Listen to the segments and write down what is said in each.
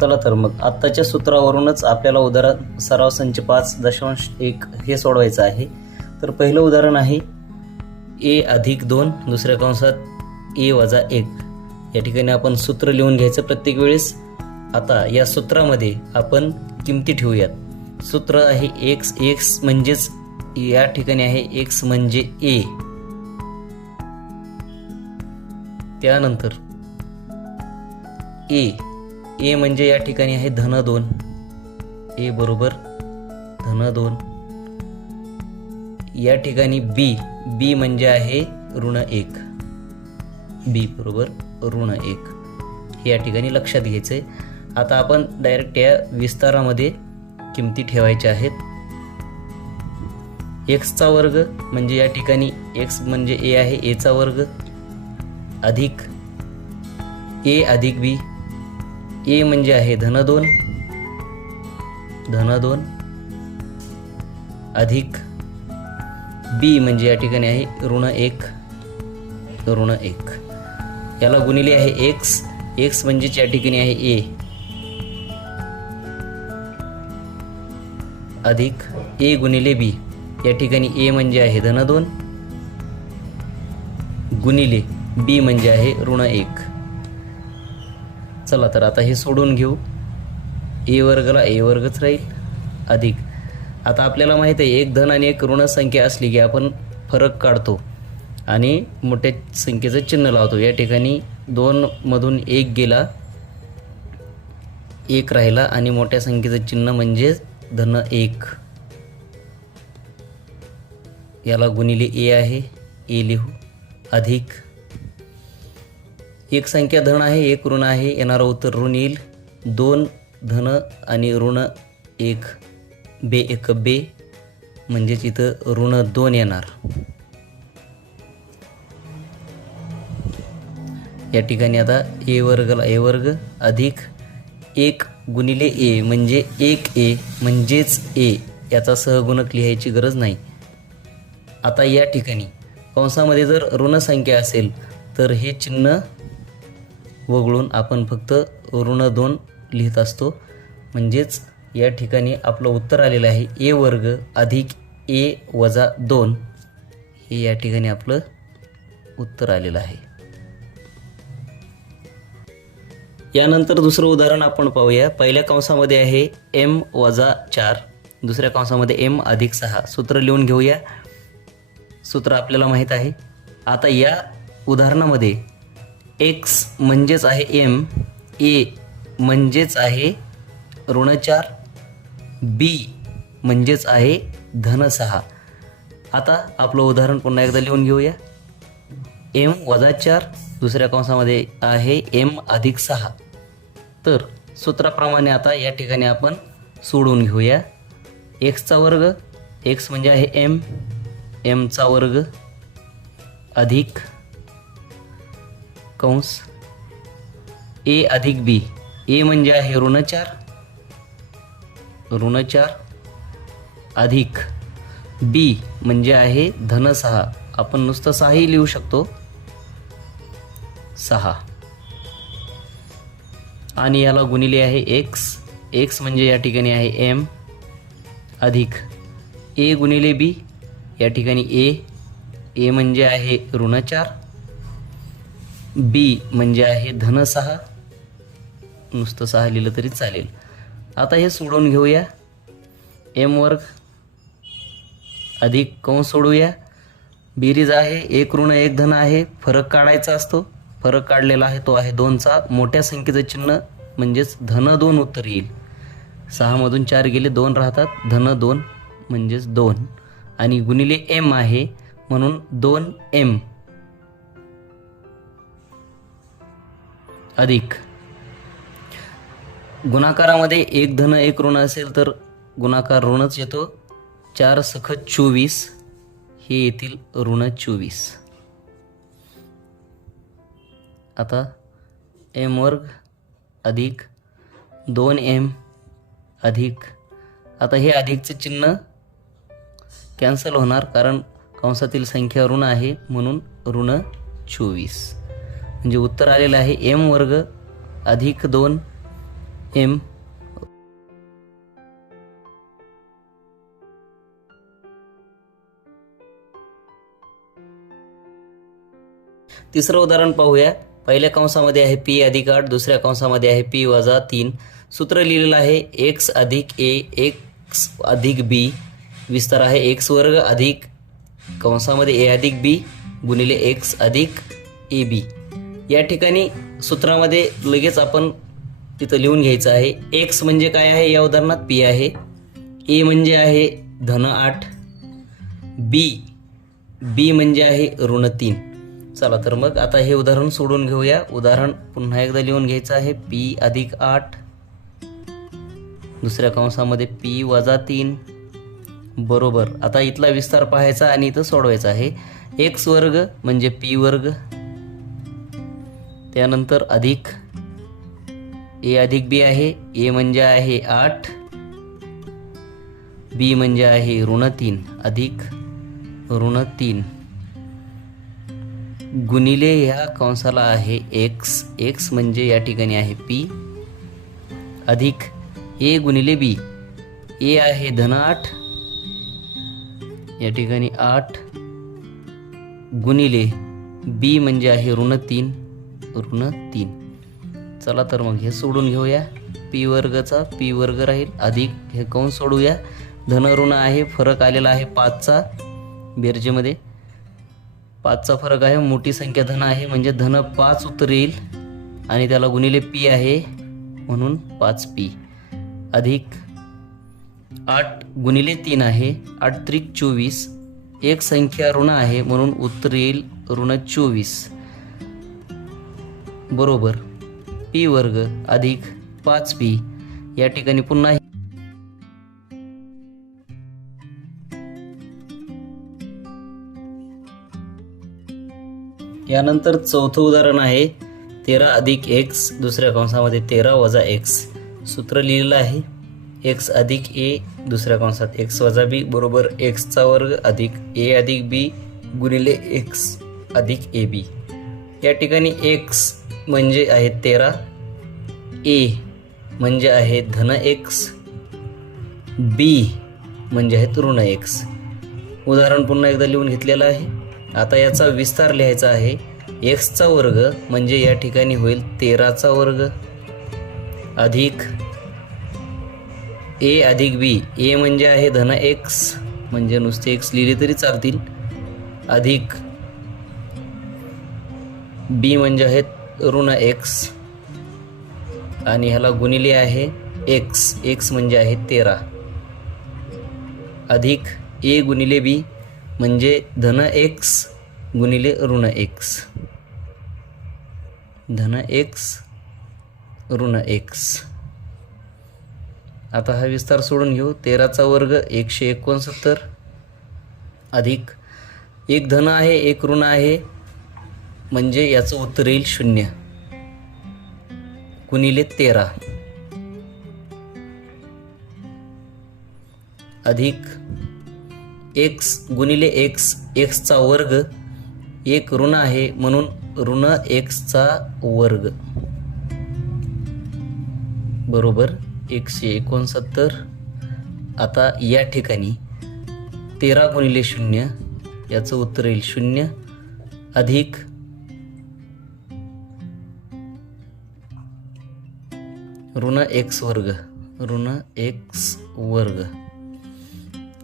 चला तर मग आत्ताच्या सूत्रावरूनच आपल्याला उदाहरण सराव संच 5.1 हे सोडवायचं आहे. तर पहिलं उदाहरण आहे ए अधिक 2 दुसऱ्या कंसात ए वजा 1. या ठिकाणी आपण सूत्र लिहून घ्यायचं प्रत्येक वेळेस. आता या सूत्रामध्ये आपण किमती ठेवूयात. सूत्र आहे x म्हणजेच या ठिकाणी आहे x म्हणजे ए. त्यानंतर ए म्हणजे या ठिकाणी आहे धन 2. ए बरोबर धन 2. या ठिकाणी बी म्हणजे आहे ऋण 1. बी बरोबर ऋण 1 हे या ठिकाणी लक्षात घ्यायचंय. आता आपण डायरेक्ट या विस्तारामध्ये किमती ठेवायच्या आहेत. एक्सचा वर्ग म्हणजे या ठिकाणी एक्स म्हणजे ए आहे, एचा वर्ग अधिक ए अधिक बी. ए म्हणजे आहे धन 2 अधिक बी म्हणजे या ठिकाणी आहे ऋण 1. याला गुणिले आहे एक्स म्हणजेच या ठिकाणी आहे ए अधिक ए गुणिले बी. या ठिकाणी ए म्हणजे आहे धन 2 गुणिले बी म्हणजे आहे ऋण 1. चला तर आता हे सोडून घेऊ. ए वर्गला ए वर्गच राहील अधिक. आता आपल्याला माहित आहे एक धन आणि एक ऋण संख्या असली की आपण फरक काढतो आणि मोठ्या संख्येचं चिन्ह लावतो. या ठिकाणी 2 मधून 1 गेला, 1 राहिला आणि मोठ्या संख्येचं चिन्ह म्हणजे धन 1. याला गुणिले ए आहे, ए लिहू अधिक एक संख्या धन आहे, एक ऋण आहे, येणारं उत्तर ऋण येईल. 2 धन आणि ऋण 1 बे एक बे म्हणजेच इथं ऋण 2 येणार. या ठिकाणी आता ए वर्गला ए वर्ग अधिक 1 गुणिले ए म्हणजे 1 म्हणजेच ए. याचा सहगुणक लिहायची गरज नाही. आता या ठिकाणी कंसामध्ये जर ऋण संख्या असेल तर हे चिन्ह वगळून आपण फक्त ऋण 2 लिहित असतो. म्हणजेच या ठिकाणी आपलं उत्तर आलेलं आहे ए वर्ग अधिक ए वजा 2 हे या ठिकाणी आपलं उत्तर आलेलं आहे. यानंतर दुसरं उदाहरण आपण पाहूया. पहिल्या कंसामध्ये आहे m वजा 4 दुसऱ्या कंसामध्ये m अधिक 6. सूत्र लिहून घेऊया. सूत्र आपल्याला माहीत आहे. आता या उदाहरणामध्ये x म्हणजेच आहे m, a म्हणजेच आहे ऋण 4, b म्हणजेच आहे धन 6. आता आपलं उदाहरण पुन्हा एकदा लिहून घेऊया. m वजा 4 दुसऱ्या कंसामध्ये आहे m अधिक 6. तर सूत्राप्रमाणे आता या ठिकाणी आपण सोडून घेऊया. एक्सचा वर्ग, एक्स म्हणजे आहे m, mचा वर्ग अधिक कंस ए अधिक बी. ए म्हणजे आहे ऋण 4 अधिक बी म्हणजे आहे धन 6. आपण नुसतं 6ही लिहू शकतो 6 आणि याला गुणिले आहे एक्स म्हणजे या ठिकाणी आहे m अधिक ए गुणिले बी. या ठिकाणी ए म्हणजे आहे ऋण 4, बी म्हणजे आहे धन 6. नुसतं 6 लिहिलं तरी चालेल. आता हे सोडून घेऊया. m वर्ग अधिक कंस सोडूया. बेरीज आहे, एक ऋण एक धन आहे. फरक काढायचा असतो. फरक काढलेला आहे तो आहे 2चा. मोठ्या संख्येचं चिन्ह म्हणजेच धन 2 उत्तर येईल. 6 मधून 4 गेले 2 राहतात. धन 2 म्हणजेच 2 आणि गुणिले m आहे म्हणून 2m अधिक गुणाकारामध्ये एक धन एक ऋण असेल तर गुणाकार ऋणच येतो. 4 सखत 24 हे येतील ऋण 24. आता m वर्ग अधिक 2m अधिक आता हे अधिकचे चिन्ह कॅन्सल होणार कारण कंसातील संख्या ऋण आहे म्हणून ऋण 24. म्हणजे उत्तर आलेलं आहे m वर्ग अधिक 2 एम तिसरं उदाहरण पाहूया. पहिल्या कंसामध्ये आहे पी अधिक 8, दुसऱ्या कंसामध्ये आहे पी वजा 3. सूत्र लिहिलेलं आहे एक्स अधिक ए एक्स अधिक बी, विस्तार आहे एक्स वर्ग अधिक कंसामध्ये ए अधिक बी गुणिले एक्स अधिक ए बी. या ठिकाणी सूत्रामध्ये लगेच आपण तिथं लिहून घ्यायचं आहे. एक्स म्हणजे काय आहे, या उदाहरणात पी आहे. ए म्हणजे आहे धन 8, बी म्हणजे आहे ऋण 3. चला तर मग आता हे उदाहरण सोडून घेऊया. उदाहरण पुन्हा एकदा लिहून घ्यायचं आहे. पी अधिक 8, दुसऱ्या कंसामध्ये पी वजा 3 बरोबर. आता इथला विस्तार पाहायचा आणि इथं सोडवायचा आहे. एक्स वर्ग म्हणजे पी वर्ग, त्यानंतर अधिक ए अधिक बी आहे. ए म्हणजे आहे 8, बी म्हणजे आहे ऋण 3 अधिक ऋण 3 गुणिले ह्या कंसाला आहे एक्स, एक्स म्हणजे या ठिकाणी आहे पी अधिक ए गुणिले बी. ए आहे धन 8, या ठिकाणी 8 गुणिले बी म्हणजे आहे ऋण 3 ऋण 3. चला तर मग हे सोडून घेऊया. पी वर्गचा पी वर्ग राहील अधिक हे कंस सोडूया. धन ऋण आहे, फरक आलेला आहे 5चा बेरजेमध्ये. 5चा फरक आहे, मोठी संख्या धन आहे म्हणजे धन 5 उत्तर येईल आणि त्याला गुणिले पी आहे म्हणून 5p अधिक 8 गुणिले 3 आहे 8 त्रिक 24. एक संख्या ऋण आहे म्हणून उत्तर येईल ऋण 24 बरोबर पी वर्ग अधिक 5p. या ठिकाणी पुन्हा यानंतर चौथं उदाहरण आहे 13 अधिक एक्स, दुसऱ्या कंसामध्ये 13 वजा एक्स. सूत्र लिहिलेलं आहे एक्स अधिक ए, दुसऱ्या कंसात एक्स वजा बी बरोबर एक्सचा वर्ग अधिक ए अधिक बी गुणिले एक्स अधिक ए बी. या ठिकाणी एक्स म्हणजे आहे 13, ए म्हणजे आहे धन एक्स, बी म्हणजे आहे ऋण एक्स. उदाहरण पुन्हा एकदा लिहून घेतलेलं आहे. आता याचा विस्तार लिहायचा आहे. एक्सचा वर्ग म्हणजे या ठिकाणी होईल 13चा वर्ग अधिक ए अधिक बी. ए म्हणजे आहे धन एक्स म्हणजे नुसते एक्स लिहिले तरी चालतील अधिक बी म्हणजे आहे ऋण एक्स आणि ह्याला गुणिले आहे एक्स, एक्स म्हणजे आहे 13 अधिक ए गुणिले बी म्हणजे धन एक्स गुणिले ऋण एक्स, धन एक्स ऋण एक्स. आता हा विस्तार सोडून घेऊ. 13चा वर्ग 169 अधिक एक धन आहे एक ऋण आहे म्हणजे याचं उत्तर येईल 0 गुणिले 13 अधिक एक्स गुणिले एक्स, एक्सचा वर्ग एक ऋण आहे म्हणून ऋण एक्सचा वर्ग बरोबर 169. आता या ठिकाणी 13 गुणिले 0 याचं उत्तर येईल 0 अधिक ऋण एक्स वर्ग, ऋण एक्स वर्ग.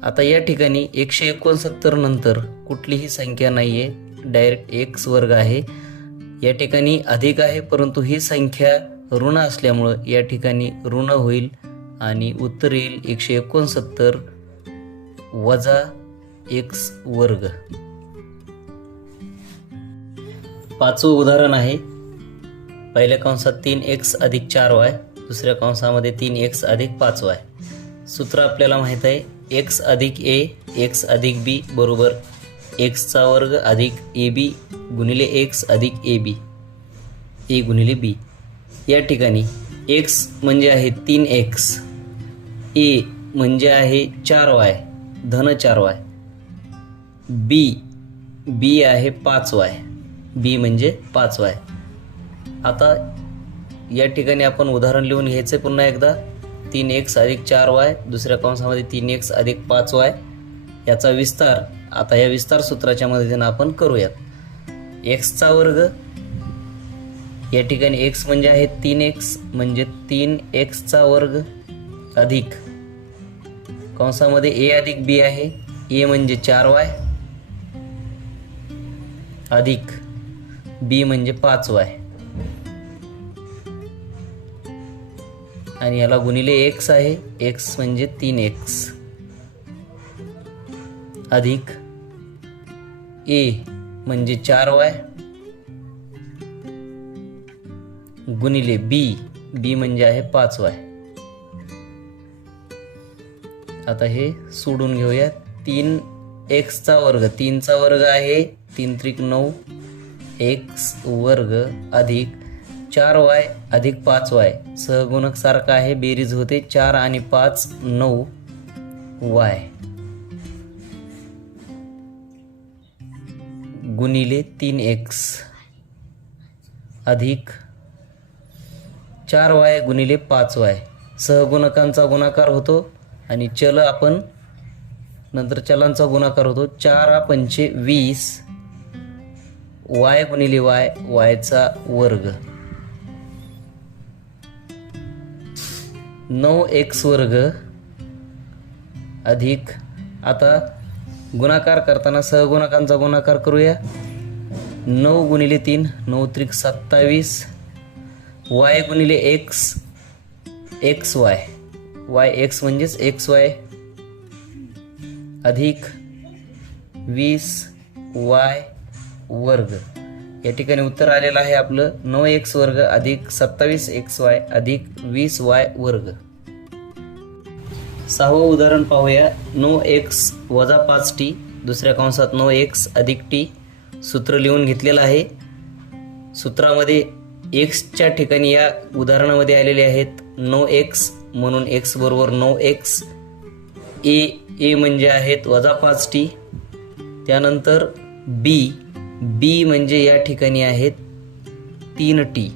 आता या ठिकाणी 169 नंतर कुठलीही संख्या नाही आहे, डायरेक्ट एक्स वर्ग आहे. या ठिकाणी अधिक आहे परंतु ही संख्या ऋण असल्यामुळं या ठिकाणी ऋण होईल आणि उत्तर येईल 169 वजा एक्स वर्ग. पाचवं उदाहरण आहे. पहिल्या कंसात 3x अधिक 4y, दुसऱ्या कंसामध्ये 3x अधिक 5y. सूत्र आपल्याला माहीत आहे एक्स अधिक ए एक्स अधिक बी बरोबर एक्सचा वर्ग अधिक ए बी गुणिले एक्स अधिक ए बी, ए गुणिले बी. या ठिकाणी एक्स म्हणजे आहे 3x, ए म्हणजे आहे 4y धन 4y, बी आहे 5y, बी म्हणजे 5y. आता या ठिकाणी आपण उदाहरण लिहून घ्यायचं पुन्हा एकदा. 3x अधिक 4y, दुसऱ्या कंसामध्ये 3x अधिक 5y याचा विस्तार आता या विस्तार सूत्राच्या मदतीने आपण करूयात. x चा वर्ग, या ठिकाणी x म्हणजे आहे 3x म्हणजे 3x चा वर्ग अधिक कंसामध्ये a अधिक b आहे, a म्हणजे 4y अधिक b म्हणजे 5y आणि याला गुणिले x आहे, x म्हणजे 3x अधिक a म्हणजे 4y गुणिले b म्हणजे आहे 5y. आता हे सोडून घेऊया. 3x चा वर्ग, 3 चा वर्ग आहे 3 त्रिक 9 x वर्ग अधिक 4y अधिक 5y, सहगुणक सारखा आहे, बेरीज होते 4 आणि 5 9y गुणिले 3x अधिक 4y गुणिले 5y, सहगुणकांचा गुणाकार होतो आणि चल आपण नंतर चलांचा गुणाकार होतो. 4 पंचे 20 y गुणिले y, y चा वर्ग 9x वर्ग अधिक, आता गुणाकार करताना सहगुणकांचा गुणाकार करूया. 9 गुणिले 3 9 त्रिक 27 y गुणिले x xy, y x म्हणजेच xy अधिक 20y वर्ग. या ठिकाणी उत्तर आलेलं आहे आपलं 9x वर्ग अधिक 27xy अधिक 20y वर्ग. 6वं उदाहरण पाहूया. 9x वजा 5t, दुसऱ्या कंसात 9x अधिक t. सूत्र लिहून घेतलेलं आहे. सूत्रामध्ये x च्या ठिकाणी या उदाहरणामध्ये आलेले आहेत 9x म्हणून x बरोबर 9x, a म्हणजे आहेत वजा 5t, त्यानंतर b म्हणजे या ठिकाणी आहेत 3t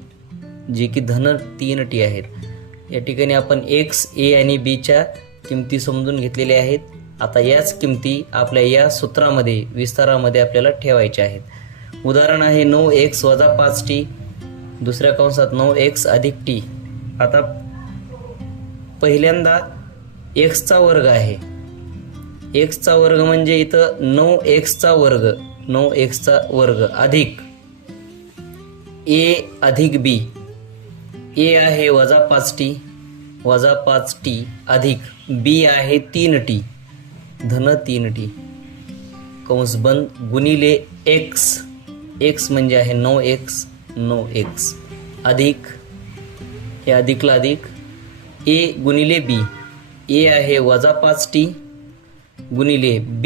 जे की धन 3t आहेत. या ठिकाणी आपण x, a आणि b च्या किमती समजून घेतलेल्या आहेत. आता याच किमती आपल्या या सूत्रामध्ये विस्तारामध्ये आपल्याला ठेवायच्या आहेत. उदाहरण आहे 9x वजा 5t, दुसऱ्या कंसात 9x अधिक t. आता पहिल्यांदा x चा वर्ग आहे. x चा वर्ग म्हणजे इथं 9x चा वर्ग, 9x चा वर्ग अधिक a अधिक b, a आहे वजा 5t वजा 5t अधिक b आहे 3t धन 3t कंस बंद गुणिले x म्हणजे आहे 9x अधिक हे अधिकला अधिक a गुणिले b, a आहे वजा 5t गुणिले b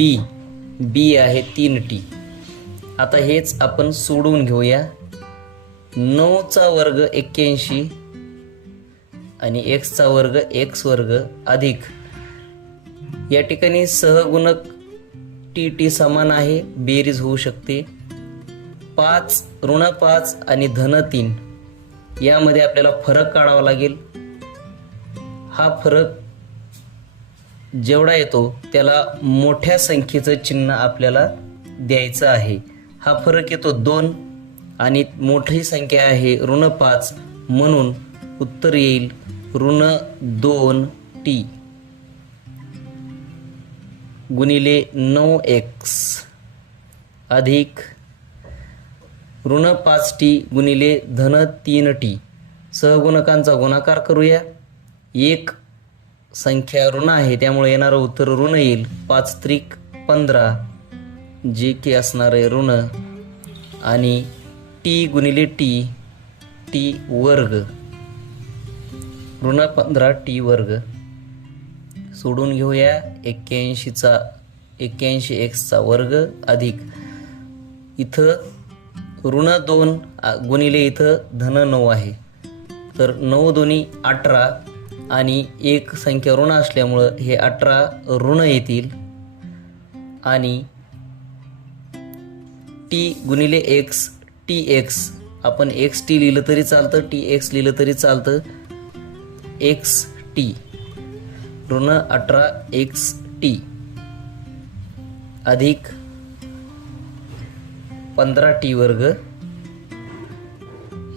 आहे 3t. आता हेच आपण सोडवून घेऊया. 9 चा वर्ग 81 आणि x चा वर्ग x वर्ग अधिक, या ठिकाणी सहगुणक टी समान आहे, बेरीज होऊ शकते. 5 ऋण 5 आणि धन 3 यामध्ये आपल्याला फरक काढावा लागेल. हा फरक जेवढा येतो त्याला मोठ्या संख्येचं चिन्ह आपल्याला द्यायचं आहे. हा फरक येतो 2 आणि मोठी संख्या आहे ऋण 5 म्हणून उत्तर येईल ऋण 2t गुणिले 9x अधिक ऋण 5t गुणिले धन 3t. सहगुणकांचा गुणाकार करूया. एक संख्या ऋण आहे त्यामुळे येणारं उत्तर ऋण येईल. 5 त्रिक 15 जे की असणार आहे ऋण आणि t गुणिले t वर्ग ऋण 15t वर्ग. सोडून घेऊया. 81x चा वर्ग अधिक इथं ऋण 2 गुणिले इथं धन 9 आहे तर 9 दोन्ही 18 आणि एक संख्या ऋण असल्यामुळं हे 18 ऋण येतील आणि t गुणिले x tx आपण एक्स टी लिहिलं तरी चालतं, टी एक्स लिहिलं तरी चालतं. एक्स टी ऋण 18 एक्स टी अधिक 15 टी वर्ग,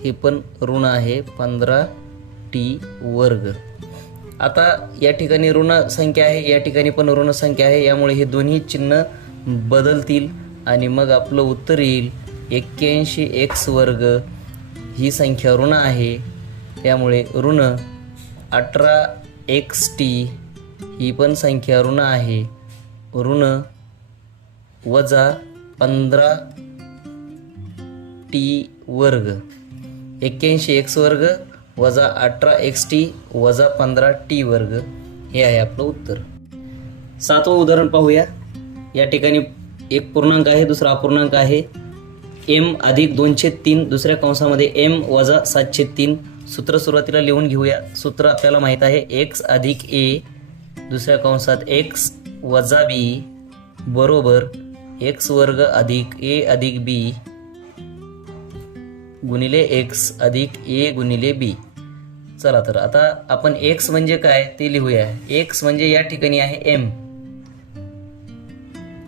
हे पण ऋण आहे 15 टी वर्ग. आता या ठिकाणी ऋण संख्या आहे, या ठिकाणी पण ऋण संख्या आहे, यामुळे हे दोन्ही चिन्ह बदलतील आणि मग आपलं उत्तर येईल 81 एक्स वर्ग. ही संख्या ऋण आहे, त्यामुळे ऋण 18 एक्स टी ही पण संख्या ऋण आहे. ऋण वजा 15 टी वर्ग. 81 एक्स वर्ग वजा 18 एक्स टी वजा 15 टी वर्ग, हे आहे आपलं उत्तर. 7वं उदाहरण पाहूया. या ठिकाणी एक पूर्णांक आहे, दुसरा अपूर्णांक आहे. m अधिक 2/3 दुसऱ्या कंसामध्ये m वजा 7/3. सूत्र सुरुवातीला लिहून घेऊया. सूत्र आपल्याला माहीत आहे x अधिक a दुसऱ्या कंसात x वजा b बरोबर x वर्ग अधिक a अधिक b गुणिले x अधिक a गुणिले b. चला तर आता आपण x म्हणजे काय ते लिहूया. x म्हणजे या ठिकाणी आहे m,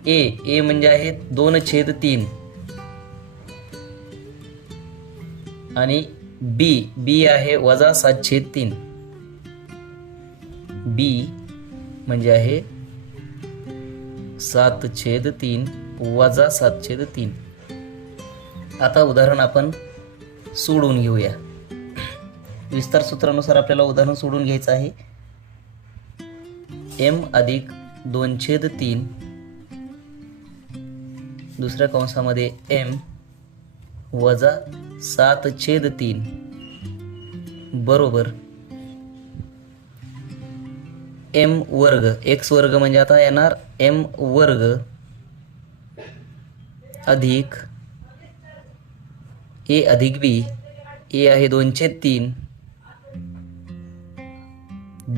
a म्हणजे आहे 2/3 आणि b आहे वजा 7/3. b म्हणजे आहे 7/3 वजा 7/3. आता उदाहरण आपण सोडवून घेऊया. विस्तार सूत्रानुसार आपल्याला उदाहरण सोडून घ्यायचं आहे. m अधिक 2/3 दुसऱ्या कंसामध्ये m वजा 7/3 बरोबर m वर्ग. x वर्ग म्हणजे आता येणार m वर्ग अधिक a अधिक b. a आहे 2/3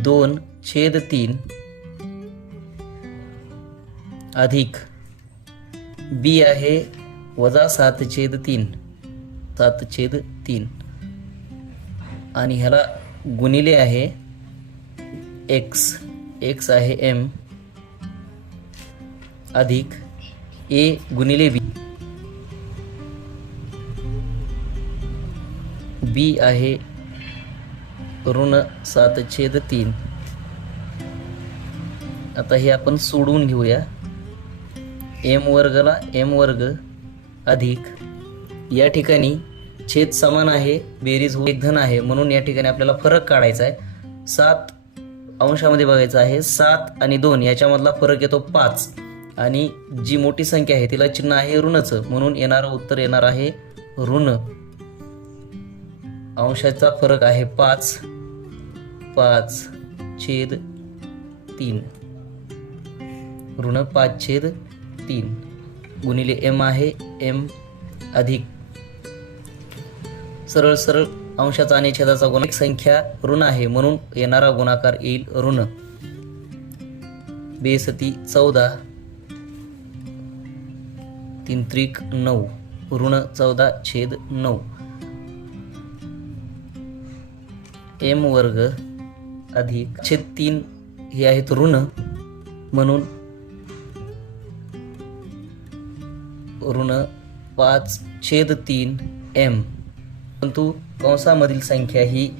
2/3 अधिक b आहे वजा 7/3 7/3 आणि ह्याला गुणिले आहे x आहे m अधिक a गुणिले b आहे ऋण 7/3. आता हे आपण सोडवून घेऊया. m वर्गला m वर्ग अधिक या ठिकाणी छेद समान आहे, बेरीज एक धन आहे, म्हणून या ठिकाणी आपल्याला फरक काढायचा आहे. 7 अंशामध्ये बघायचं आहे. 7 आणि 2 याच्यामधला फरक येतो 5 आणि जी मोठी संख्या आहे तिला चिन्ह आहे ऋणाचं, म्हणून येणारं उत्तर येणार आहे ऋण. अंशाचा फरक आहे 5/3 ऋण 5/3 गुणिले m आहे m अधिक सरळ सरळ अंशाचा आणि छेदाचा गुणाकार. संख्या ऋण आहे म्हणून येणारा गुणाकार येईल ऋण. बेसती 14 3 त्रिक 9 ऋण 14/9 m वर्ग अधिक 3 हे आहेत ऋण म्हणून ऋण 5/3 m. परंतु कंसामधील संख्या ही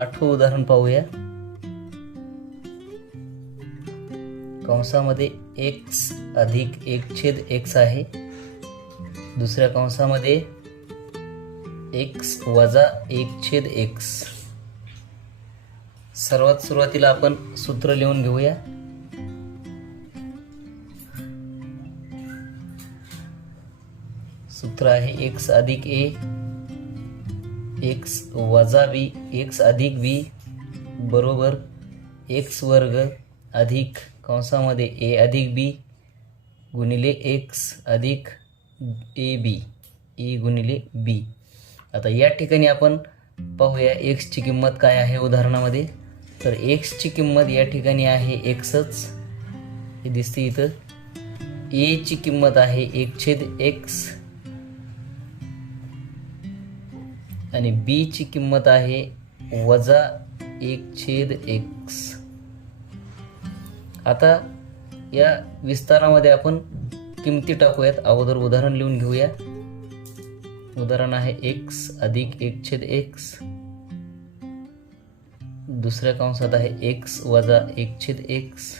आठवं उदाहरण पाहूया. कंसामध्ये x अधिक 1/x आहे. दुसऱ्या कंसामध्ये x वजा 1/x. सर्वात सुरुवातीला आपण सूत्र लिहून घेऊया. सूत्र आहे x अधिक a x वजा b x अधिक b बरोबर एक्स वर्ग अधिक कंसामध्ये ए अधिक बी गुणिले एक्स अधिक ए बी ए गुणिले बी. आता या ठिकाणी आपण पाहूया एक्सची किंमत काय आहे उदाहरणामध्ये. तर एक्सची किंमत या ठिकाणी आहे एक्सच, हे दिसते इथं. एची किंमत आहे 1/x आणि बीची किंमत आहे वजा 1/x. आता या विस्तारामध्ये आपण किमती टाकूयात. अगोदर उदाहरण लिहून घेऊया. उदाहरण आहे x अधिक 1/x, दुसऱ्या कंसात आहे x वजा 1/x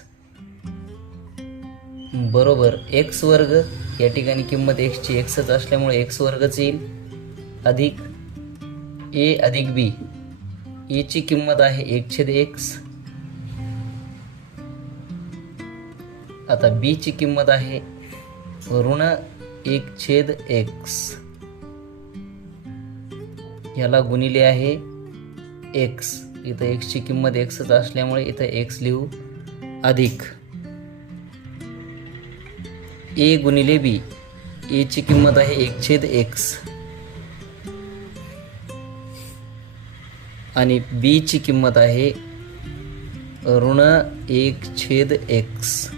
बरोबर x वर्ग. या ठिकाणी किंमत x ची xच असल्यामुळे x वर्गच येईल अधिक a अधिक b. a ची किंमत आहे 1/x. आता b ची किंमत आहे ऋण 1/x. याला गुणिले आहे x. इथं x ची किंमत xच असल्यामुळे इथं x लिहू अधिक a गुणिले b. a ची किंमत आहे 1/x आणि b ची किंमत आहे ऋण 1/x.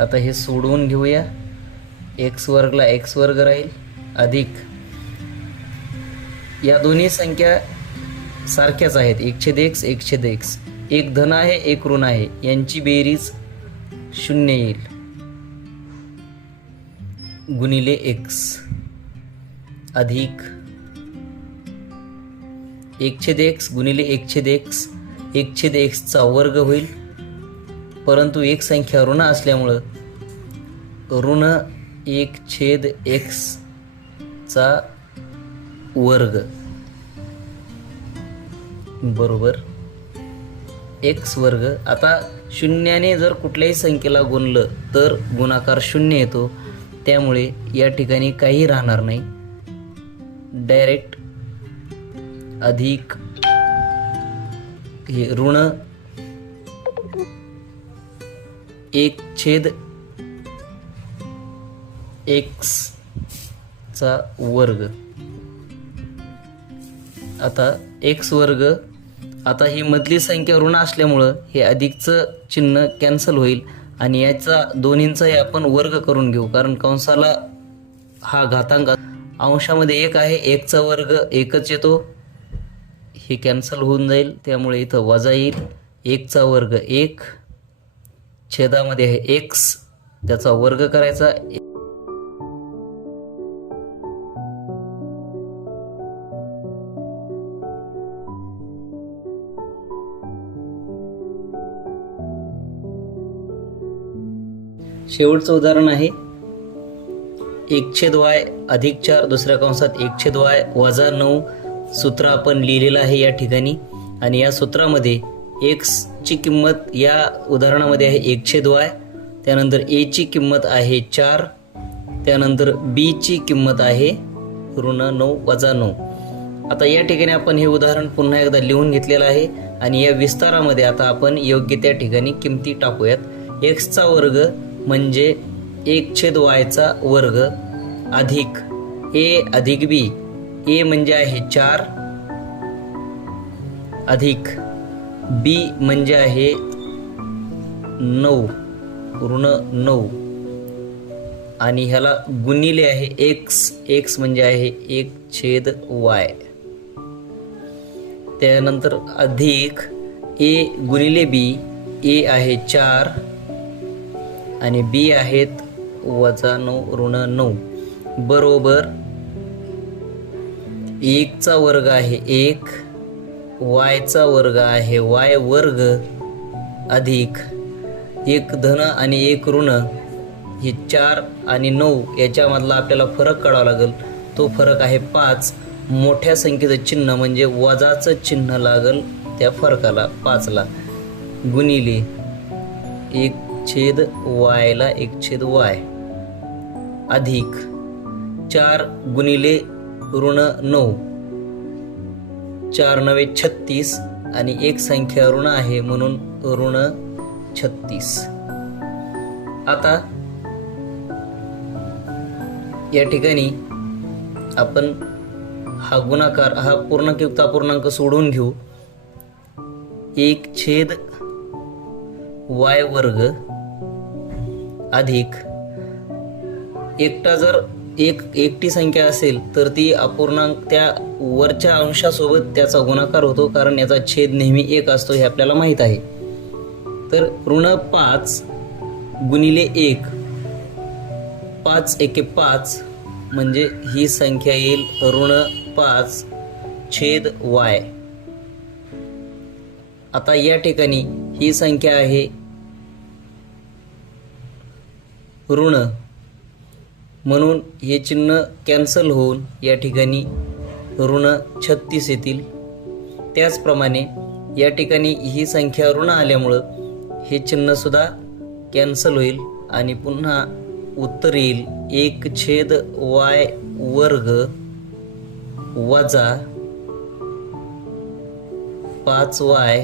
आता हे सोडवून घेऊया. x वर्गला x वर्ग राहील अधिक या दोन्ही संख्या सारख्याच आहेत 1/x 1/x. एक धन आहे एक ऋण आहे, यांची बेरीज 0 येईल गुणिले x अधिक 1/x गुणिले 1/x 1/x चा वर्ग होईल. परंतु एक संख्या ऋण असल्यामुळं ऋण 1/x चा वर्ग बरोबर x वर्ग. आता शून्याने जर कुठल्याही संख्येला गुणलं तर गुणाकार 0 येतो, त्यामुळे या ठिकाणी काही राहणार नाही. डायरेक्ट अधिक हे ऋण 1/x चा वर्ग. आता x वर्ग. आता ही मधली संख्या ऋण असल्यामुळं हे अधिकचं चिन्ह कॅन्सल होईल आणि याचा दोन्हींचाही आपण वर्ग करून घेऊ, कारण कंसाला हा घातांक अंशामध्ये 1 आहे, 1 चा वर्ग 1च येतो, हे कॅन्सल होऊन जाईल. त्यामुळे इथं वजा येईल 1 चा वर्ग 1, छेदामध्ये आहे x, त्याचा वर्ग करायचा. शेवटचं उदाहरण आहे 1/y अधिक 4 दुसऱ्या कंसात 1/y वजा 9. सूत्र आपण लिहिलेलं आहे या ठिकाणी आणि या सूत्रामध्ये x ची किंमत या उदाहरणामध्ये आहे 1/y, त्यानंतर a ची किंमत आहे 4, त्यानंतर b ची किंमत आहे ऋण 9 वजा 9. आता या ठिकाणी आपण हे उदाहरण पुन्हा एकदा लिहून घेतलेलं आहे आणि या विस्तारामध्ये आता आपण योग्य त्या ठिकाणी किमती टाकूयात. x चा वर्ग म्हणजे 1/y चा वर्ग अधिक a अधिक b. a म्हणजे आहे 4 अधिक b म्हणजे आहे 9 ऋण 9 आणि ह्याला गुणिले आहे x म्हणजे आहे 1/y. त्यानंतर अधिक a गुणिले b. a आहे 4 आणि b आहेत वजा 9 ऋण 9 बरोबर 1 चा वर्ग आहे 1, y चा वर्ग आहे y वर्ग अधिक 1 धन आणि 1 ऋण. हे 4 आणि 9 याच्यामधला आपल्याला फरक काढावा लागेल. तो फरक आहे 5. मोठ्या संख्येचं चिन्ह म्हणजे वजाचं चिन्ह लागेल त्या फरकाला 5ला गुणिले 1/y ला 1/y अधिक 4 गुणिले ऋण 9, 4 9 36 आणि एक संख्या ऋण आहे म्हणून ऋण 36. आता या ठिकाणी आपण हा गुणाकार हा पूर्णांकयुक्त अपूर्णांक सोडून घेऊ. 1/y वर्ग अधिक एकटा जर एकटी संख्या असेल तर ती अपूर्णांक त्या वरच्या अंशासोबत त्याचा गुणाकार होतो, कारण याचा छेद नेहमी 1 असतो हे आपल्याला माहीत आहे. तर ऋण 5 गुणिले 1, 5 एके 5 म्हणजे ही संख्या येईल ऋण 5 छेद y. आता या ठिकाणी ही संख्या आहे ऋण, म्हणून हे चिन्ह कॅन्सल होऊन या ठिकाणी ऋण 36 येतील. त्याचप्रमाणे या ठिकाणी ही संख्या ऋण आल्यामुळं हे चिन्हसुद्धा कॅन्सल होईल आणि पुन्हा उत्तर येईल 1/y वर्ग वजा 5y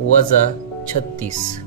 वजा 36.